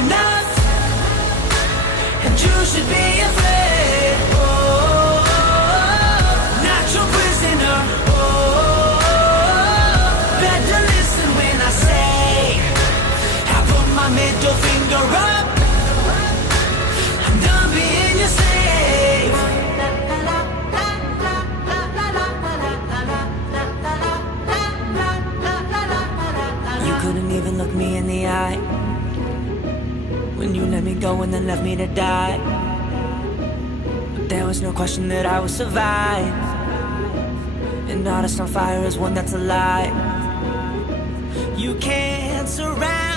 enough, and you should be afraid. Oh, not your prisoner. Oh, better listen when I say I put my middle finger up. I'm done being your slave. You couldn't even look me in the eye when you let me go and then left me to die. But there was no question that I would survive. An artist on fire is one that's alive. You can't surround